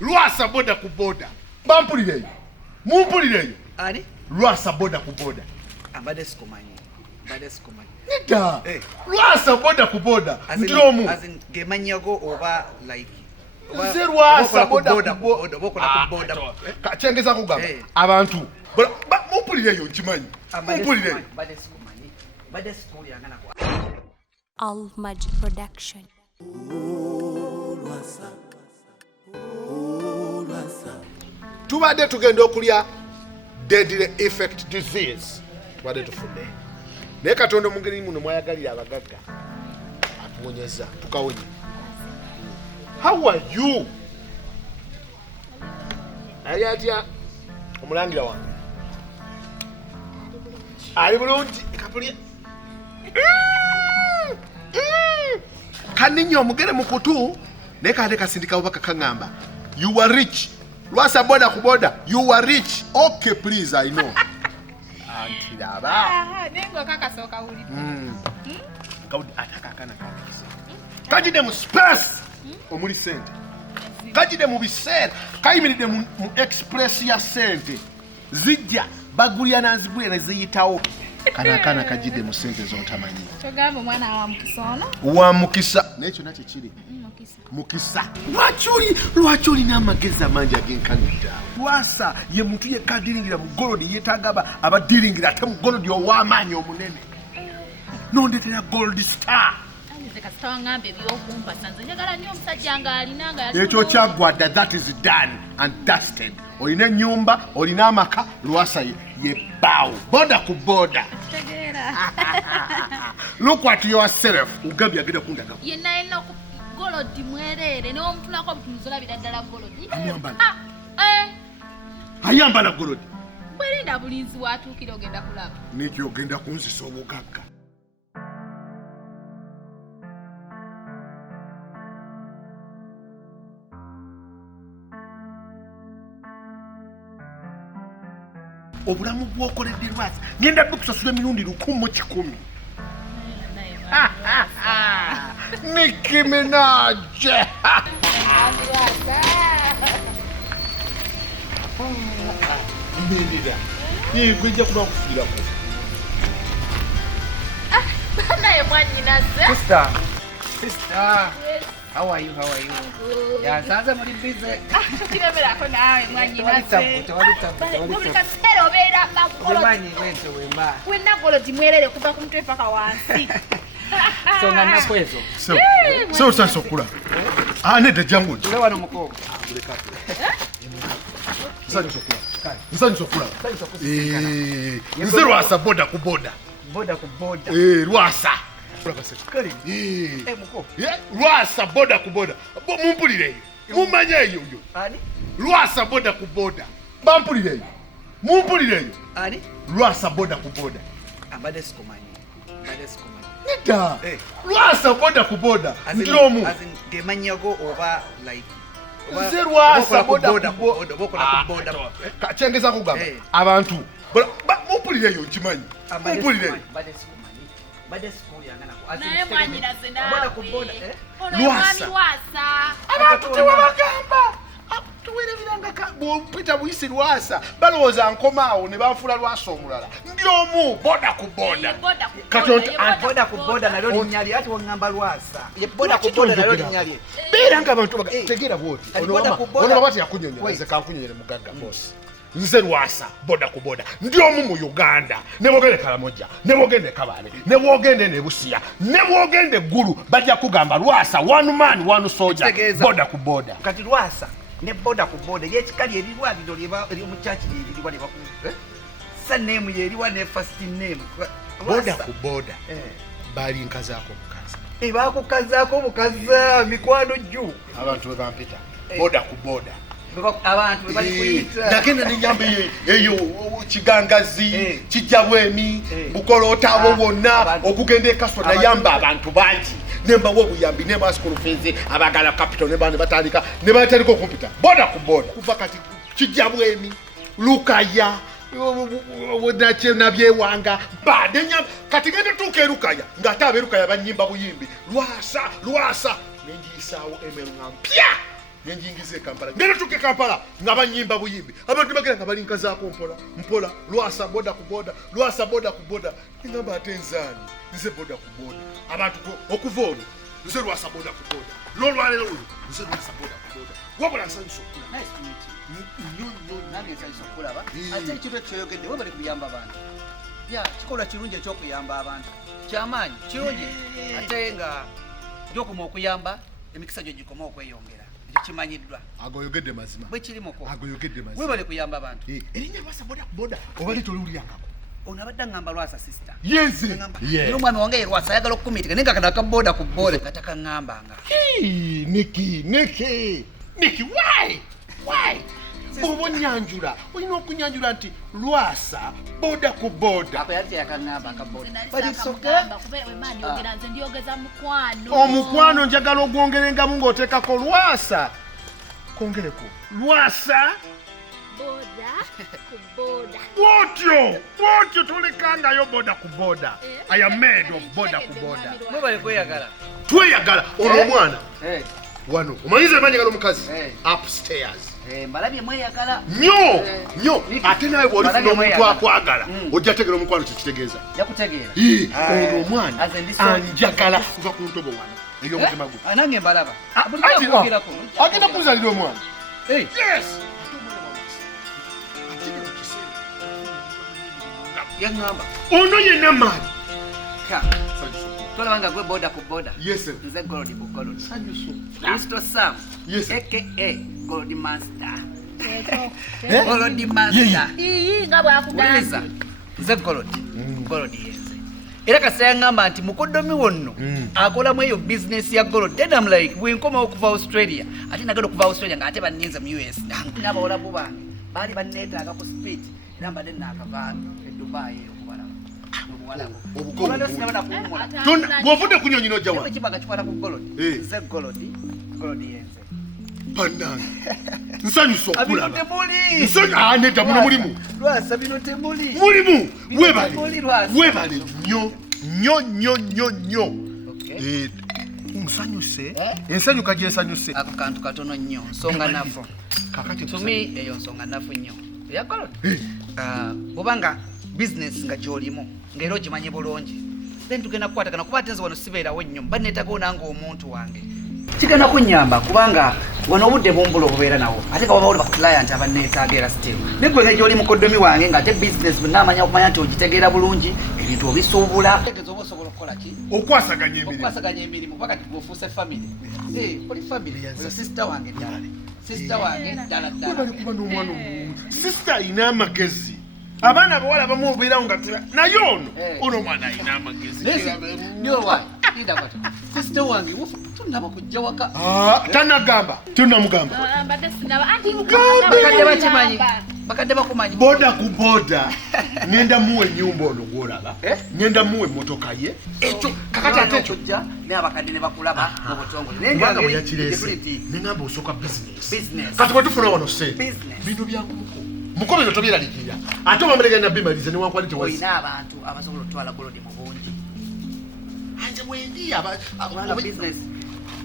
Lwasa boda ku boda. Bampulireyo. Mumpulireyo. Ani? Lwasa boda ku boda. Abade sikomanyi. Nita. Lwasa boda ku boda. Ndiomu. As in gemanyago oba like. Nze Lwasa boda ku boda. Bokola ku boda. Kachengeza kugamba. Abantu. Mumpulireyo nkimanyi. Mumpulireyo. Abade sikomanyi yangana ko. ALMAGIC production. Tubadde tugenda okulya deadly effect disease. Tubadde tufudde. Naye Katonda mu ngeri muno mwayagalira abagagga. Atuwonyeza tukawonye. How are you? Ali atya omulangira wange. Ali bulungi kapulya. Kaninyo omugere mu kutu naye kade kasindika obaka kangamba. You are rich. Lwasa boda ku boda. You are rich. Okay, please, I know. Auntie Daba. Nengo kakasoka uli. Kaudi ataka kana kabisa. Kajide mu space. Omuli sente. Kajide mu biseera. Kayimiride mu express ya sente. Zijja bagulya nanzibulya neziyitawo. Kana kajide mu sente zotamanyi. Togamba mwana wa mukisona. Wa mukisa. Nekyo nakyo kiri. Mukisa. Lwaki olina amagezi amangi agenkanidde? Lwasa ye muntu yekadiringira mu golodi yetagaba abadiringira ate mu golodi ow'amaanyi omunene. Nondetera gold star. Ekyo kyaggwadda, that is done and dusted. Olina ennyumba, olina amaka, Lwasa ye bow. Boda ku boda. Look at yourself. Ugambye agenda kundaga. Golodi mwerere ne omutulako butunzola bidaddala golodi. Ayambala golodi. Bwerinda bulinzi watuukira ogenda kulaba. Nekyo ogenda kunzisa obugagga. Obulamu bw'okoledde Lwasa ngenda bukusasula emirundi 1,100. Nicki Minaj. Gwejja kuba kufiirako. Naye mwanyinaze. Sister. How are you? Ya sasa muri busy. Kiremerako nawe mwanyinaze. Tawalita. Buli kaseera obeera bagolo. Wemanyi wente wema. Wenna golodi mwerere kuva ku mutwe paka wansi. So ngana kwezo. So sasa okula. Nedda jangu. Tule wano mukoko. Nsanyusa okula. Nze Lwasa boda ku boda. Boda ku boda. Lwasa. Kale. Mukoko. Lwasa boda ku boda. Mumpulireyo. Mumanyeyo yo. Ani? Lwasa boda ku boda. Bampulireyo. Mumpulireyo. Ani? Lwasa boda ku boda. Abade sikomanyi. Nita. Lwasa boda ku boda. Ndiomu. As in gemanyago oba like. Nze Lwasa boda bokola ku boda. Kachengeza kugamba. Abantu. Mumpulireyo nkimanyi. Mumpulireyo. Bade sikuli yangana ko. Naye mwanyinaze nawe. Boda ku boda. Lwasa. Abantu tewabagamba. Tuwerebiranga Peter Bwisi Lwasa balowooza nkomaawo ne banfula Lwasa omulala. Ndi omu boda ku boda. Boda ku boda nalyo linyali ati wangamba Lwasa. Ye boda ku boda nalyo linyali. Beera nga abantu tegeera bwoti. Ono bati yakunyonyeza kankunyonyere mugagga boss. Nze Lwasa boda ku boda. Ndi omu mu Uganda. Ne bogende Kalamoja, ne bogende Kabale, ne bogende ne Busia, ne bogende Gulu bajja kugamba Lwasa one man one soldier. Boda ku boda. Kati Lwasa ne boda ku boda yekikali erirwaliro eri mu church liriwa ne baku surname yeriwa ne first name boda ku boda bali nkazaako mukazi bakukazaako mukaza mikwano jju abantu bampita boda ku boda abantu bali kuyita nagenda nenyambe eyo kigangazi kijabwemi bukolota abo bonna okugenda ekaswa nayamba abantu bangi nemba wobuyambi nemba school fees abagala capital nemba ne batandika okumpita boda ku boda kuva kati kijabwemi lukaya wodache nabyewanga bade nyamba kati gende tuke lukaya ngata aberukaya banyimba buyimbi Lwasa nengisawo emerunga mpya nenjingize Kampala ngero tuke Kampala ngabanyimba buyimbi abantu bagera ngabalinka zaako mpola Lwasa boda ku boda Lwasa boda ku boda ngamba atenzani nze boda ku boda abantu okuvolo nze Lwasa boda ku boda lolwalelo nze Lwasa boda ku boda wabula nsanyuso nice to meet you nange nsanyuso kulaba ate ekintu ekyoyogedde we bali kuyamba abantu kikola kirungi ekyokuyamba abantu kyamaanyi kirungi ate nga gyokuma okuyamba emikisa gyo gikoma okweyongera ekyo kimanyiddwa agoyogedde mazima bwe kirimoko agoyogedde mazima we bali kuyamba abantu erinnya Lwasa boda ku boda obali toliwulyangako ono abadde ngamba Lwasa sister yeze era omwami wange Lwasa ayagala okukumiitika naye nga kana akaboda ku boda nga takaŋŋambanga Niki why obonyanjula olina okunyanjula nti Lwasa boda ku boda ako yali teyakaŋŋamba akaboda omukwano njagala ogwongerengamu ng'oteekako Lwasa kongereko Lwasa boda ku boda bwotyo tolekangayo boda ku boda I am made of boda ku boda mwe bali kweyagala tweyagala ono omwana wano omanyiza emanjagala omukazi upstairs mbalabye mweyagala nnyo ate nawe bw'olifuna omuntu akwagala ojja tegera omukwano kyekitegeeza yakutegeera ono omwana anjagala kuva ku ntobo wano ey'omutima gwe nange mbalaba agenda kuzalira omwana yaŋŋamba ono yenna maani tolabanga gwe boda ku boda nze golodi ku golodi kristo sam aka golodi master golodi master nga bwakugamba nze golodi yenze era kasi yaŋŋamba nti mukoddomi wonno akolamu eyo bizinesi ya golodi then I'm like bwenkoma okuva Australia ate nagenda okuva Australia nga ate banninze mu US n'abawalabu bange baali banneetaaga ku speed era mbadde naakava e Dubai okubalaba bw'ovudde kunyonyina ojja wa kibanga kikwata ku golodi ze golodi yenze bannange nsanyusa okulaba nedda muno mulimu Lwasa bino temuli mulimu webale nnyo nsanyuse ensanyuka gyensanyuse ako kantu katono nnyo nsonga nafu tumi eyo nsonga nafu nnyo eya golodi obanga bizinesi nga gy'olimu ng'era ogimanye bulungi then tugenda kukwatagana kuba ate nze wano sibeerawo nnyo mba neetagawo nange omuntu wange kigenda kunnyamba kubanga wano obudde bumbula obubeera nawo ate nga wabawo baclient abanneetaaga era still naye gwe ngeri gy'oli mukoddomi wange ng'ate bizinesi naamanya okumanya nti ogitegeera bulungi ebintu obisuubula tegeeza oba osobola okukola ki okwasaganya emirimu kuba kati gweofuuse family oli family oyo sisita wange ddala webali kuba n'omwana omulungi sisita alina amagezi abaana abawala abamu obeerawo nga naye ono omwana alina amagezi sisita wange tunaba kujja waka tanagamba tunamugamba bakadde bakumanyi boda ku boda ngenda muwe ennyumba ono gwolaba ngenda muwe emmotoka ye ekyo kakati ate ekyo naye abakadde ne bakulaba obutongole kubanga bwe yakirese nengamba osooka bizinesi kati bwe tufuna wano sente bintu byakumuko mukobe bino tobyeralikirira ate obamulega nabimalize newankwali olina abantu abasobola otwala golodi mu bungi anje bwendi business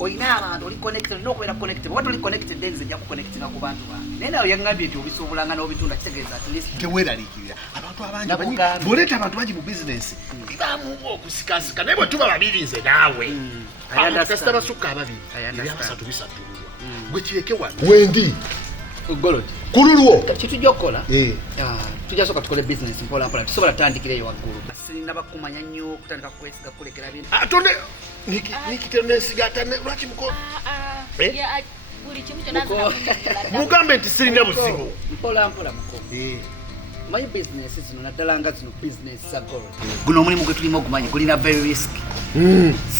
olina abantu oli connected olina okubeera connected oba toli connected then nzija kuconnectinga ku bantu bange naye nawe yaŋŋambye nti obisuubulanga n'obitunda kitegeeza at least teweeralikirira abantu abangi bw'oleeta abantu bangi mu bizinesi bibaamu okusikasika naye bwe tuba babirize naawe kasita basukka ababiri ebyabasatu bisattululwa gwe kireke wano wendi golodi kululwo kitujja okukola tujja soka tukole bizinesi mpola mpola tusobola tutandikireyo waggulu sirina bakumanya nnyo okutandika kukwesiga kulekera bintu atonde nikitenesigata lwaki mukola buli kimu kyonna mugambe nti sirina buzibu mpola mpola muko manyi bizinesi zino naddala nga zino bizinesi za golodi guno omulimu gwe tulimu ogumanyi gulina very risk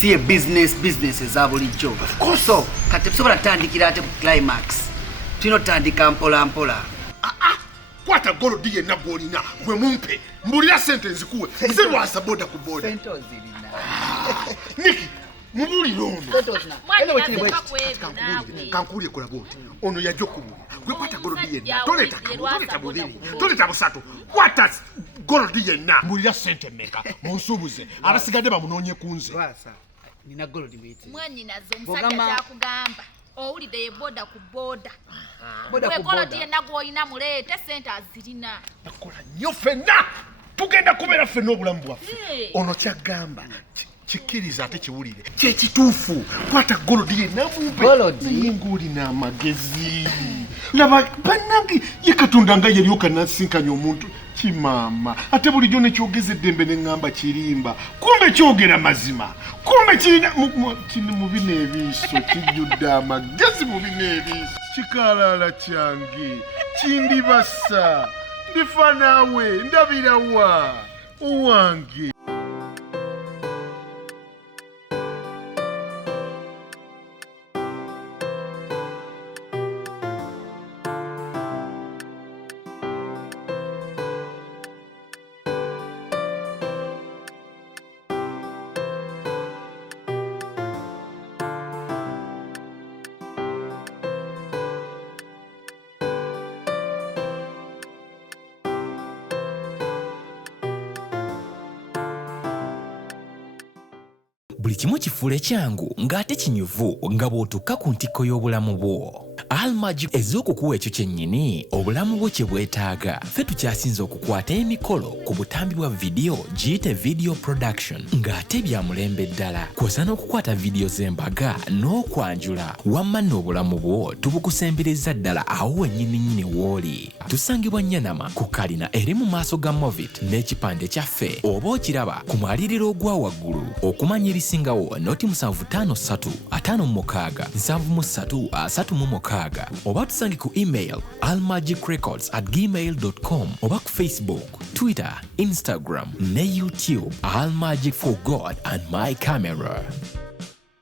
si ye bizinesi eza bulijjo so kati tusobola tutandikira ate ku climax tulina otutandika mpola mpola kwata golodi yenna gw'olina gwe mumpe mbulira sente nzikuwe nze Lwasa boda ku boda niki mubulire ono kankuwulire kola bwoti ono yajja okubulira gwe kwata golodi yenna toleta bubiri toleta busatu kwata golodi yenna mbulira sente mmeka munsuubuze abasigadde bamunoonye ku nze nina golodi mwiti mwanyinaze omusajja kyakugamba owulidde ye boda ku boda Boda ku wekola boda. tiyenna gw'olina muleete sente azirina nakola nnyo ffenna tugenda kubeera ffenna obulamu bwaffe ono kyagamba kikkiriza ate kiwulire kyekituufu kwata golodi yenna naye ng'olina amagezi laba bannange ye katonda nga yalyoka nasinkanya omuntu kimaama ate bulijjo nekyogeza eddembe neŋŋamba kirimba kumbe kyogera mazima kumbe kirina mu bino ebiiso kijjudde amagezi mu bino ebiiso kikalaala kyange kindibasa ndifa naawe ndabirawa owange. Buli kimu kifuule kyangu ng'ate kinyuvu nga bw'otukka ku ntikko y'obulamu bwo. ALMAGIC ez'okukuwa ekyo kyennyini obulamu bwo kye bwetaaga. Ffe tukyasinze okukwata emikolo ku butambi bwa vidiyo giyite video production ng'ate bya mulembe ddala. Kw'osa n'okukwata vidiyo z'embaga n'okwanjula wamma n'obulamu bwo tubukusembereza ddala awo wennyini w'oli. Tusangibwa Nyanama ku kalina eri mu maaso ga Movit n'ekipande kyaffe oba okiraba ku mwaliriro ogwa waggulu okumanya erisingawo noti 753 56 73 36 oba tusange ku email almagicrecords@gmail.com oba ku Facebook, Twitter, Instagram ne YouTube. ALMAGIC for God and my camera.